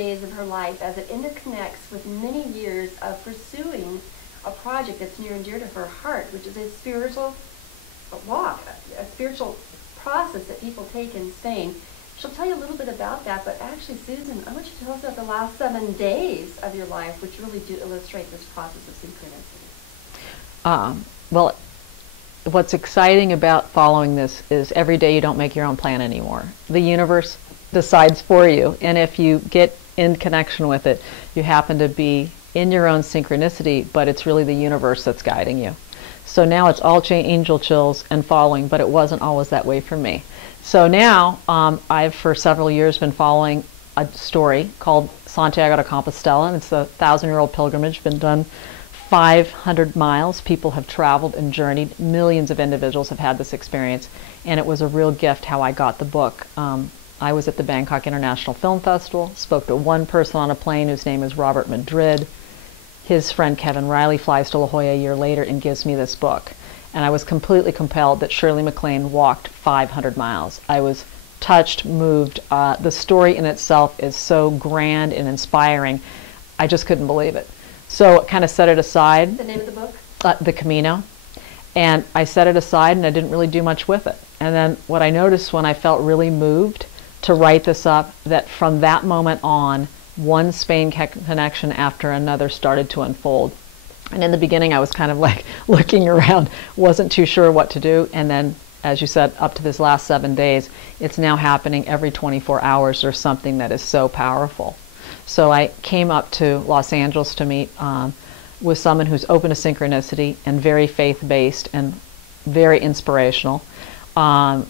days of her life as it interconnects with many years of pursuing a project that's near and dear to her heart, which is a spiritual walk, a spiritual process that people take in Spain. She'll tell you a little bit about that, but actually, Susan, I want you to tell us about the last 7 days of your life, which really do illustrate this process of synchronicity. Well, what's exciting about following this is every day you don't make your own plan anymore. The universe decides for you, and if you get in connection with it, you happen to be in your own synchronicity, but it's really the universe that's guiding you. So now it's all angel chills and following, but it wasn't always that way for me. So now I've for several years been following a story called Santiago de Compostela, and it's a 1,000-year-old pilgrimage, been done 500 miles. People have traveled and journeyed. Millions of individuals have had this experience, and it was a real gift how I got the book. I was at the Bangkok International Film Festival, spoke to one person on a plane whose name is Robert Madrid. His friend Kevin Riley flies to La Jolla a year later and gives me this book. And I was completely compelled that Shirley MacLaine walked 500 miles. I was touched, moved. The story in itself is so grand and inspiring. I just couldn't believe it. So I kind of set it aside. The name of the book? The Camino. And I set it aside and I didn't really do much with it. And then what I noticed when I felt really moved to write this up, that from that moment on, one Spain connection after another started to unfold. And in the beginning, I was kind of like looking around, wasn't too sure what to do. And then, as you said, up to this last 7 days, it's now happening every 24 hours. There's something that is so powerful. So I came up to Los Angeles to meet with someone who's open to synchronicity and very faith-based and very inspirational.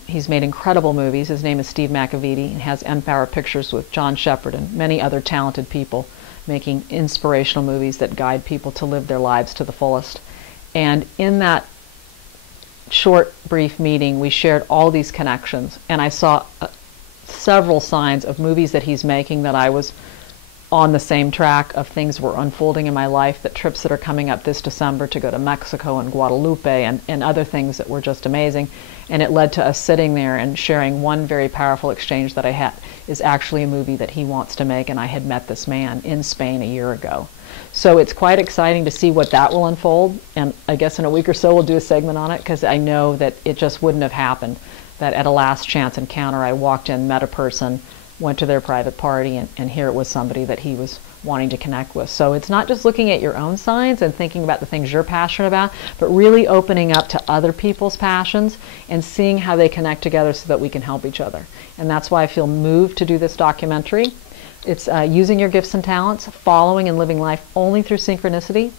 He's made incredible movies. His name is Steve McAveety and has Empower Pictures with John Shepard and many other talented people making inspirational movies that guide people to live their lives to the fullest. And in that short, brief meeting, we shared all these connections, and I saw several signs of movies that he's making that I was on the same track of. Things were unfolding in my life, that trips that are coming up this December to go to Mexico and Guadalupe and other things that were just amazing. And it led to us sitting there and sharing one very powerful exchange that I had is actually a movie that he wants to make, and I had met this man in Spain a year ago. So it's quite exciting to see what that will unfold, and I guess in a week or so we'll do a segment on it, because I know that it just wouldn't have happened, that at a last chance encounter I walked in, met a person, went to their private party, and here it was somebody that he was wanting to connect with. So it's not just looking at your own signs and thinking about the things you're passionate about, but really opening up to other people's passions and seeing how they connect together so that we can help each other. And that's why I feel moved to do this documentary. It's using your gifts and talents, following and living life only through synchronicity,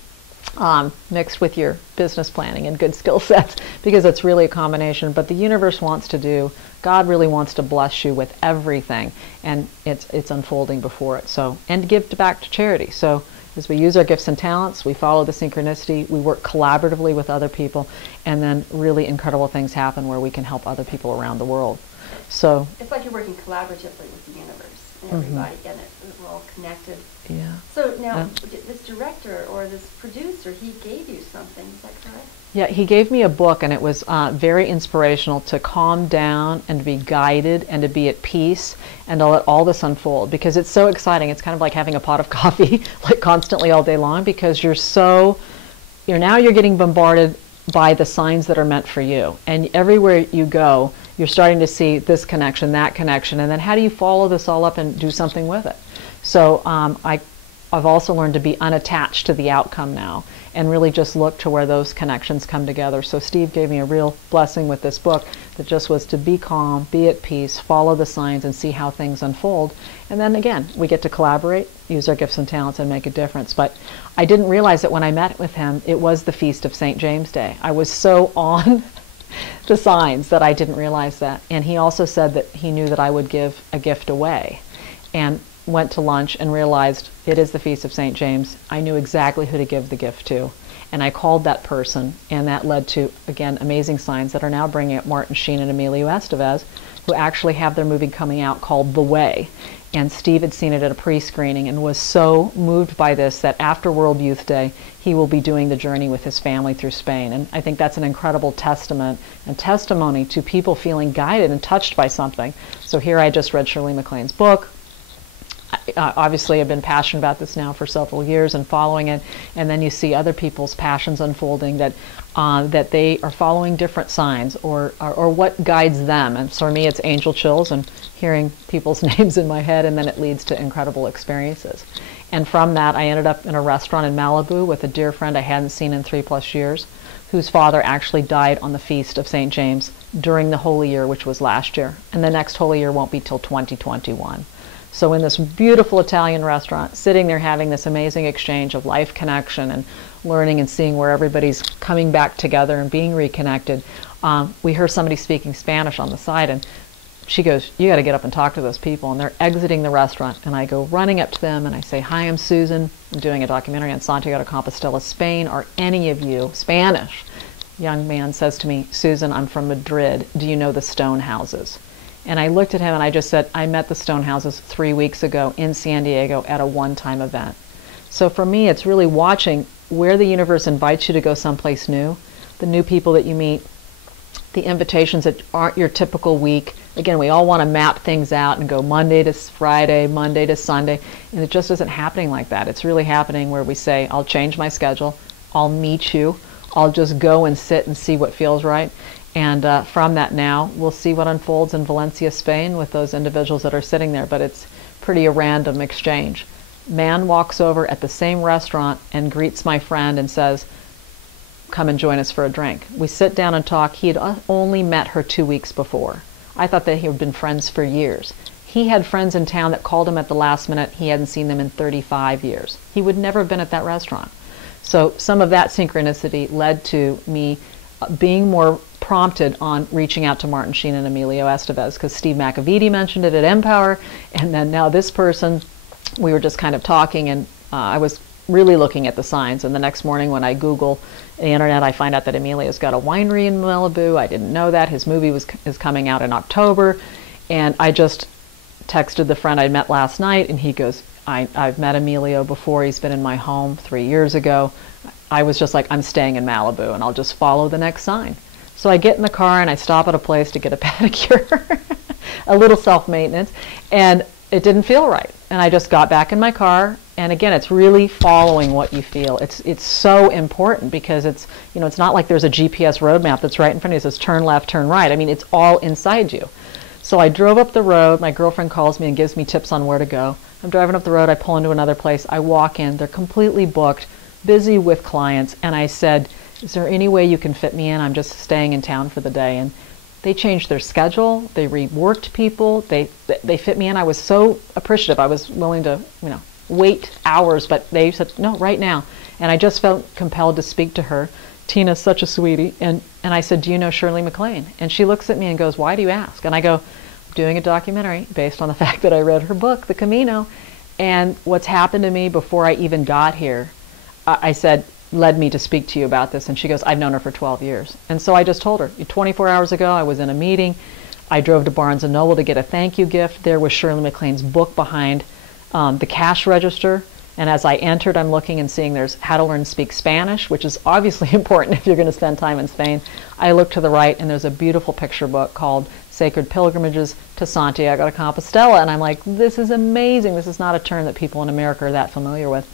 mixed with your business planning and good skill sets, because it's really a combination. But the universe wants to do, God really wants to bless you with everything, and it's unfolding before it. So, and give back to charity. So as we use our gifts and talents, we follow the synchronicity, we work collaboratively with other people, and then really incredible things happen where we can help other people around the world. So it's like you're working collaboratively with the universe and everybody, and we're all connected. Yeah. So now, this director or this producer, he gave you something, is that correct? Yeah, he gave me a book, and it was very inspirational to calm down and to be guided and to be at peace and to let all this unfold, because it's so exciting. It's kind of like having a pot of coffee like constantly all day long, because you're getting bombarded by the signs that are meant for you. And everywhere you go, you're starting to see this connection, that connection, and then how do you follow this all up and do something with it? So I've also learned to be unattached to the outcome now and really just look to where those connections come together. So Steve gave me a real blessing with this book that just was to be calm, be at peace, follow the signs, and see how things unfold. And then again, we get to collaborate, use our gifts and talents, and make a difference. But I didn't realize that when I met with him, it was the feast of St. James Day. I was so on the signs that I didn't realize that. And he also said that he knew that I would give a gift away. And went to lunch and realized it is the Feast of St. James. I knew exactly who to give the gift to. And I called that person, and that led to, again, amazing signs that are now bringing up Martin Sheen and Emilio Estevez, who actually have their movie coming out called The Way. And Steve had seen it at a pre-screening and was so moved by this that after World Youth Day, he will be doing the journey with his family through Spain. And I think that's an incredible testament and testimony to people feeling guided and touched by something. So here I just read Shirley MacLaine's book. obviously I've been passionate about this now for several years and following it, and then you see other people's passions unfolding, that that they are following different signs or what guides them. And so for me, it's angel chills and hearing people's names in my head, and then it leads to incredible experiences. And from that, I ended up in a restaurant in Malibu with a dear friend I hadn't seen in 3+ years, whose father actually died on the feast of St. James during the Holy Year, which was last year. And the next Holy Year won't be till 2021. So in this beautiful Italian restaurant, sitting there having this amazing exchange of life connection and learning and seeing where everybody's coming back together and being reconnected, we heard somebody speaking Spanish on the side, and she goes, "You got to get up and talk to those people." And they're exiting the restaurant, and I go running up to them and I say, "Hi, I'm Susan. I'm doing a documentary on Santiago de Compostela, Spain. Are any of you Spanish?" Young man says to me, "Susan, I'm from Madrid. Do you know the stone houses?" And I looked at him and I just said, "I met the stone houses 3 weeks ago in San Diego at a one-time event." So for me, it's really watching where the universe invites you to go someplace new, the new people that you meet, the invitations that aren't your typical week. Again, we all want to map things out and go Monday to Friday, Monday to Sunday, and it just isn't happening like that. It's really happening where we say, "I'll change my schedule, I'll meet you, I'll just go and sit and see what feels right." And from that now, we'll see what unfolds in Valencia, Spain with those individuals that are sitting there, but it's pretty a random exchange. Mann walks over at the same restaurant and greets my friend and says, "Come and join us for a drink." We sit down and talk. He had only met her 2 weeks before. I thought that he had been friends for years. He had friends in town that called him at the last minute. He hadn't seen them in 35 years. He would never have been at that restaurant. So some of that synchronicity led to me being more prompted on reaching out to Martin Sheen and Emilio Estevez, because Steve McAvity mentioned it at Empower, and then now this person, we were just kind of talking, and I was really looking at the signs. And the next morning when I Google the internet, I find out that Emilio's got a winery in Malibu. I didn't know that. His movie is coming out in October, and I just texted the friend I met last night, and he goes, I've met Emilio before. He's been in my home 3 years ago. I was just like, I'm staying in Malibu, and I'll just follow the next sign. So I get in the car and I stop at a place to get a pedicure, a little self-maintenance, and it didn't feel right. And I just got back in my car, and again, it's really following what you feel. It's so important, because it's not like there's a GPS roadmap that's right in front of you that says turn left, turn right. I mean, it's all inside you. So I drove up the road. My girlfriend calls me and gives me tips on where to go. I'm driving up the road. I pull into another place. I walk in. They're completely booked, busy with clients, and I said, "Is there any way you can fit me in? I'm just staying in town for the day." And they changed their schedule. They reworked people. They fit me in. I was so appreciative. I was willing to, wait hours, but they said, "No, right now." And I just felt compelled to speak to her. Tina's such a sweetie. And I said, "Do you know Shirley MacLaine?" And she looks at me and goes, "Why do you ask?" And I go, "I'm doing a documentary based on the fact that I read her book, The Camino. And what's happened to me before I even got here," I said, "led me to speak to you about this." And she goes, "I've known her for 12 years. And so I just told her, 24 hours ago, I was in a meeting. I drove to Barnes & Noble to get a thank you gift. There was Shirley MacLaine's book behind the cash register. And as I entered, I'm looking and seeing there's How to Learn to Speak Spanish, which is obviously important if you're going to spend time in Spain. I look to the right, and there's a beautiful picture book called Sacred Pilgrimages to Santiago de Compostela. And I'm like, this is amazing. This is not a term that people in America are that familiar with.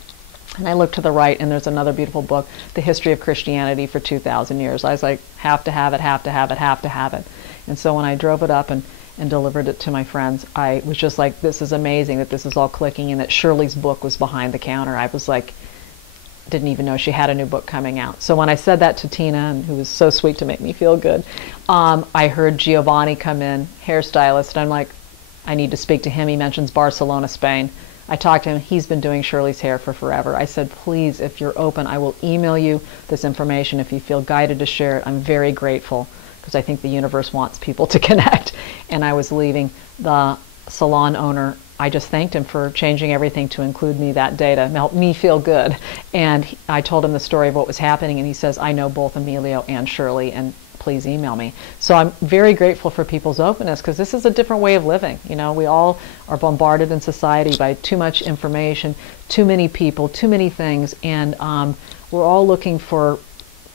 And I look to the right, and there's another beautiful book, The History of Christianity for 2,000 Years. I was like, have to have it, have to have it, have to have it. And so when I drove it up and delivered it to my friends, I was just like, this is amazing that this is all clicking, and that Shirley's book was behind the counter. I was like, didn't even know she had a new book coming out. So when I said that to Tina, and who was so sweet to make me feel good, I heard Giovanni come in, hairstylist, and I'm like, I need to speak to him. He mentions Barcelona, Spain. I talked to him. He's been doing Shirley's hair for forever. I said, please, if you're open, I will email you this information if you feel guided to share it. I'm very grateful, because I think the universe wants people to connect. And I was leaving. The salon owner, I just thanked him for changing everything to include me that day to help me feel good. And I told him the story of what was happening, and he says, I know both Emilio and Shirley, and please email me. So I'm very grateful for people's openness, because this is a different way of living. We all are bombarded in society by too much information, too many people, too many things, and we're all looking for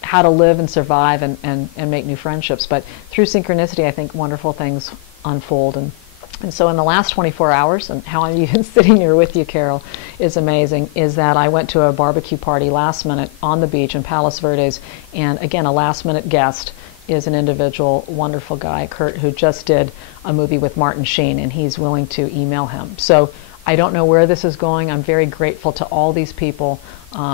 how to live and survive and make new friendships. But through synchronicity, I think wonderful things unfold. And And so in the last 24 hours, and how I'm even sitting here with you, Carol, is amazing, is that I went to a barbecue party last minute on the beach in Palos Verdes, and again, a last minute guest is an individual, wonderful guy, Kurt, who just did a movie with Martin Sheen, and he's willing to email him. So I don't know where this is going. I'm very grateful to all these people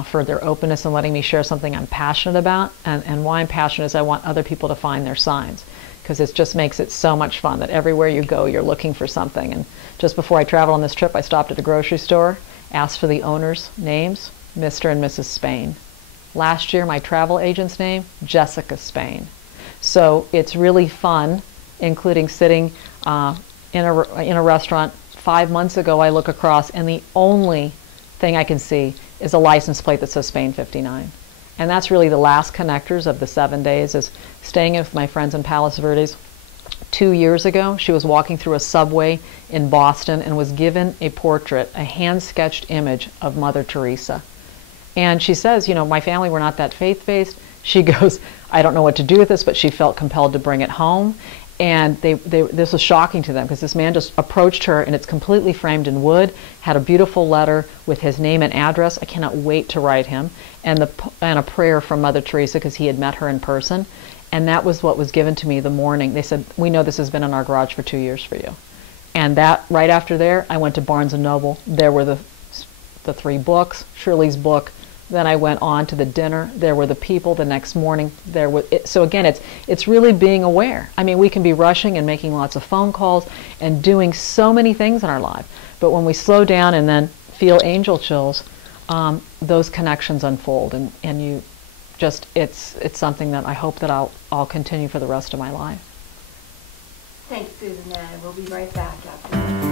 for their openness and letting me share something I'm passionate about. And why I'm passionate is I want other people to find their signs, because it just makes it so much fun that everywhere you go, you're looking for something. And just before I traveled on this trip, I stopped at a grocery store, asked for the owners' names, Mr. and Mrs. Spain. Last year, my travel agent's name, Jessica Spain. So it's really fun, including sitting in a restaurant. 5 months ago, I look across, and the only thing I can see is a license plate that says Spain 59. And that's really the last connectors of the 7 days, is staying with my friends in Palos Verdes. 2 years ago, she was walking through a subway in Boston and was given a portrait, a hand-sketched image of Mother Teresa. And she says, you know, my family were not that faith-based. She goes, I don't know what to do with this, but she felt compelled to bring it home. And this was shocking to them, because this man just approached her, and it's completely framed in wood, had a beautiful letter with his name and address. I cannot wait to write him, and a prayer from Mother Teresa, because he had met her in person. And that was what was given to me the morning. They said, we know this has been in our garage for 2 years for you. And that, right after there, I went to Barnes & Noble. There were the 3 books, Shirley's book. Then I went on to the dinner. There were the people the next morning. So again, it's really being aware. I mean, we can be rushing and making lots of phone calls and doing so many things in our life. But when we slow down and then feel angel chills, those connections unfold. And you just, it's something that I hope that I'll continue for the rest of my life. Thanks, Susan. We'll be right back after this.